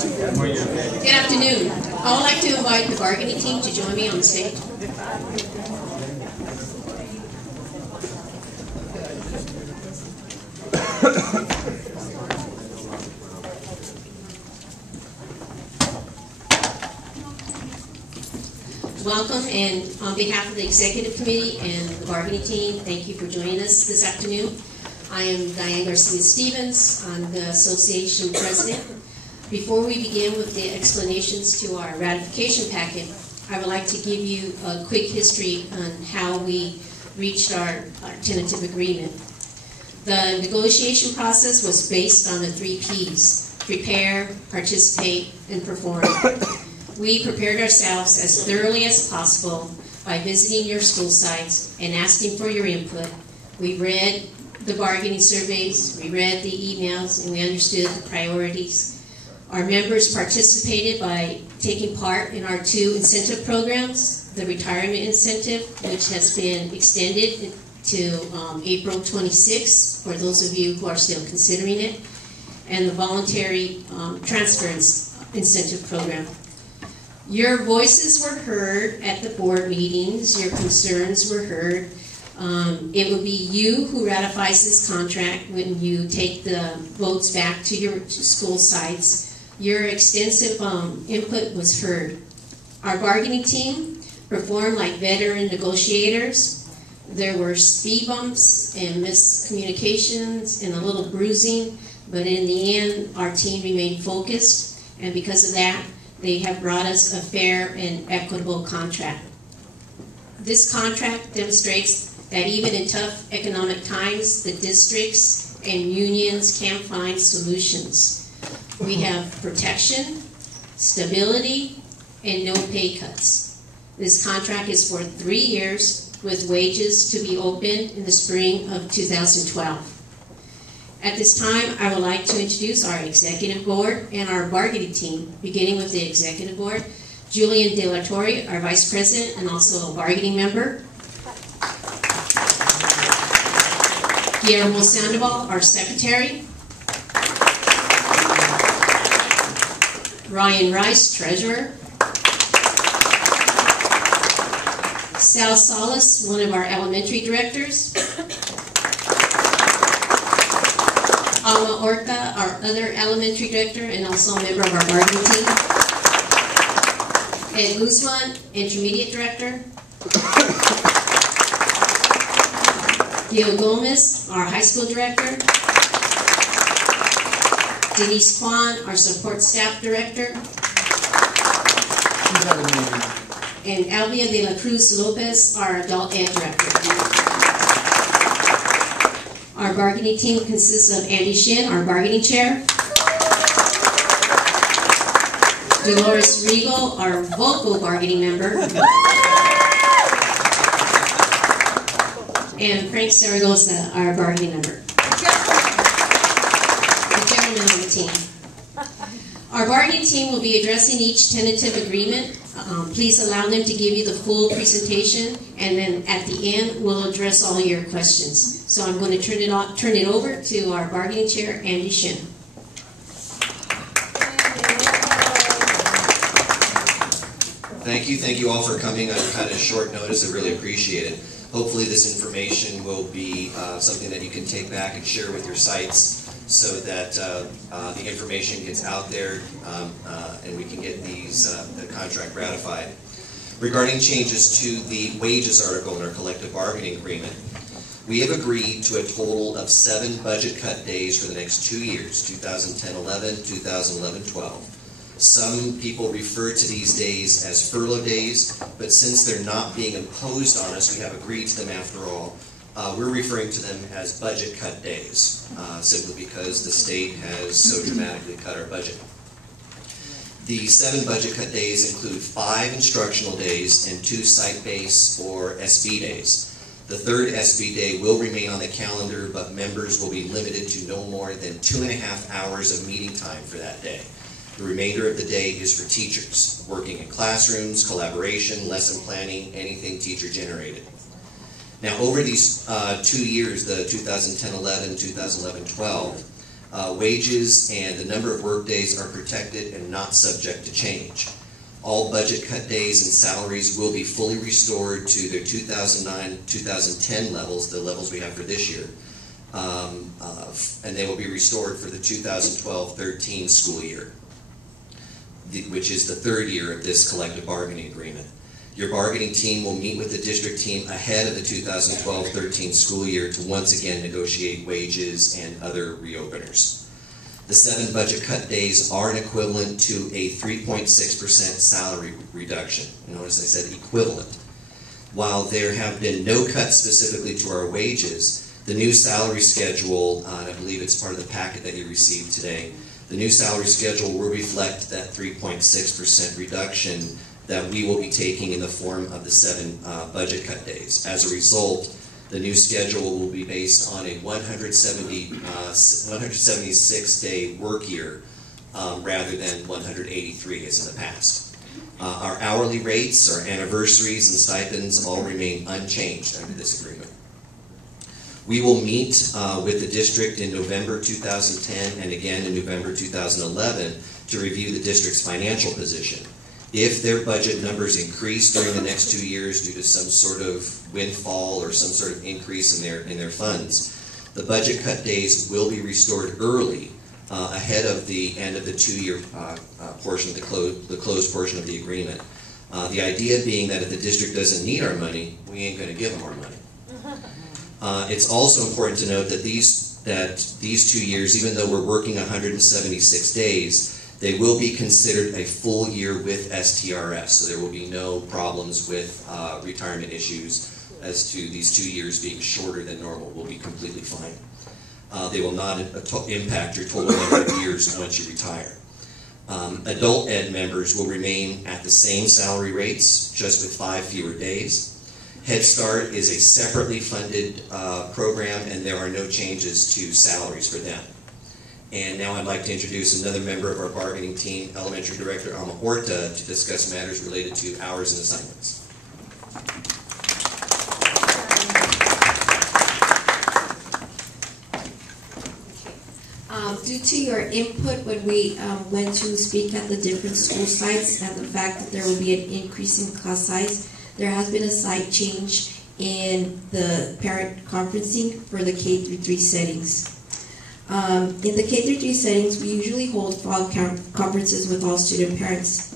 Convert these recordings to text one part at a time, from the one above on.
Good afternoon. I would like to invite the bargaining team to join me on the stage. Welcome, and on behalf of the Executive Committee and the bargaining team, thank you for joining us this afternoon. I am Diane Garcia-Stevens. I'm the Association President. Before we begin with the explanations to our ratification packet, I would like to give you a quick history on how we reached our tentative agreement. The negotiation process was based on the 3 Ps: prepare, participate, and perform. We prepared ourselves as thoroughly as possible by visiting your school sites and asking for your input. We read the bargaining surveys, we read the emails, and we understood the priorities. Our members participated by taking part in our 2 incentive programs, the retirement incentive, which has been extended to April 26th, for those of you who are still considering it, and the voluntary transfer incentive program. Your voices were heard at the board meetings, your concerns were heard. It will be you who ratifies this contract when you take the votes back to your school sites. Your extensive input was heard. Our bargaining team performed like veteran negotiators. There were speed bumps and miscommunications and a little bruising, but in the end, our team remained focused, and because of that, they have brought us a fair and equitable contract. This contract demonstrates that even in tough economic times, the districts and unions can find solutions. We have protection, stability, and no pay cuts. This contract is for 3 years with wages to be opened in the spring of 2012. At this time, I would like to introduce our executive board and our bargaining team, beginning with the executive board. Julian De La Torre, our vice president and also a bargaining member. Guillermo Sandoval, our secretary. Ryan Rice, treasurer. Sal Salas, one of our elementary directors. Alma Orca, our other elementary director and also a member of our bargaining team. Ed Guzman, intermediate director. Gil Gomez, our high school director. Denise Kwan, our support staff director. And Alvia de la Cruz Lopez, our adult ed director. Our bargaining team consists of Andy Shin, our bargaining chair. Dolores Regal, our vocal bargaining member. And Frank Zaragoza, our bargaining member. The gentleman on the team. Our bargaining team will be addressing each tentative agreement. Please allow them to give you the full presentation, and then at the end, we'll address all your questions. So I'm going to turn it over to our bargaining chair, Andy Shin. Thank you all for coming on kind of short notice. I really appreciate it. Hopefully this information will be something that you can take back and share with your sites so that the information gets out there and we can get the contract ratified. Regarding changes to the wages article in our collective bargaining agreement, we have agreed to a total of 7 budget cut days for the next 2 years, 2010-11, 2011-12. Some people refer to these days as furlough days, but since they're not being imposed on us, we have agreed to them after all. We're referring to them as budget cut days, simply because the state has so dramatically cut our budget. The 7 budget cut days include 5 instructional days and 2 site-based or SB days. The 3rd SB day will remain on the calendar, but members will be limited to no more than 2.5 hours of meeting time for that day. The remainder of the day is for teachers, working in classrooms, collaboration, lesson planning, anything teacher generated. Now over these 2 years, the 2010-11, 2011-12, Wages and the number of workdays are protected and not subject to change. All budget cut days and salaries will be fully restored to their 2009-2010 levels, the levels we have for this year, and they will be restored for the 2012-13 school year, which is the third year of this collective bargaining agreement. Your bargaining team will meet with the district team ahead of the 2012-13 school year to once again negotiate wages and other reopeners. The 7 budget cut days are an equivalent to a 3.6% salary reduction. Notice I said equivalent. While there have been no cuts specifically to our wages, the new salary schedule, and I believe it's part of the packet that you received today, the new salary schedule will reflect that 3.6% reduction that we will be taking in the form of the 7 budget cut days. As a result, the new schedule will be based on a 176-day work year rather than 183 as in the past. Our hourly rates, our anniversaries, and stipends all remain unchanged under this agreement. We will meet with the district in November 2010 and again in November 2011 to review the district's financial position. If their budget numbers increase during the next 2 years due to some sort of windfall or some sort of increase in their funds, the budget cut days will be restored early ahead of the end of the 2-year portion, the closed portion of the agreement. The idea being that if the district doesn't need our money, we ain't going to give them our money. It's also important to note that these 2 years, even though we're working 176 days, they will be considered a full year with STRS, so there will be no problems with retirement issues as to these 2 years being shorter than normal. We'll be completely fine. They will not impact your total number of years once you retire. Adult ed members will remain at the same salary rates, just with 5 fewer days. Head Start is a separately funded program, and there are no changes to salaries for them. And now I'd like to introduce another member of our bargaining team, Elementary Director Alma Horta, to discuss matters related to hours and assignments. Due to your input when we went to speak at the different school sites and the fact that there will be an increase in class size, there has been a slight change in the parent conferencing for the K-3 settings. In the K-3 settings, we usually hold fall conferences with all student parents.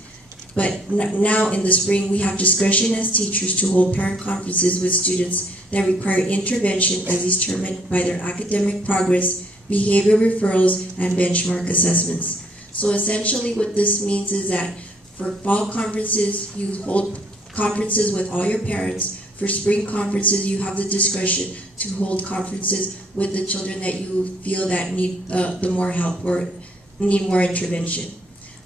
But now in the spring, we have discretion as teachers to hold parent conferences with students that require intervention as determined by their academic progress, behavior referrals, and benchmark assessments. So essentially what this means is that for fall conferences, you hold conferences with all your parents. For spring conferences, you have the discretion to hold conferences with the children that you feel that need the more help or need more intervention.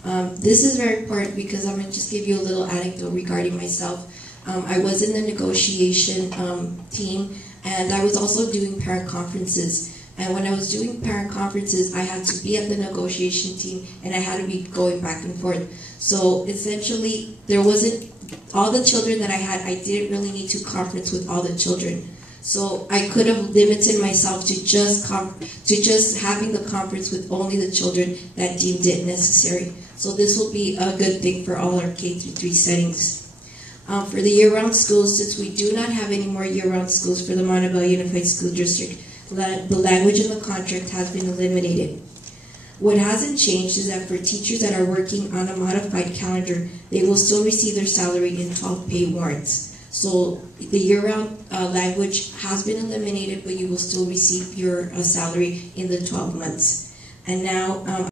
This is very important because I'm going to just give you a little anecdote regarding myself. I was in the negotiation team, and I was also doing parent conferences. And when I was doing parent conferences, I had to be at the negotiation team, and I had to be going back and forth. So essentially, there wasn't all the children that I had. I didn't really need to conference with all the children. So I could have limited myself to just having the conference with only the children that deemed it necessary. So this will be a good thing for all our K-3 settings. For the year-round schools, since we do not have any more year-round schools for the Montebello Unified School District, the language in the contract has been eliminated. What hasn't changed is that for teachers that are working on a modified calendar, they will still receive their salary in 12 pay warrants. So the year-round language has been eliminated, but you will still receive your salary in the 12 months. And now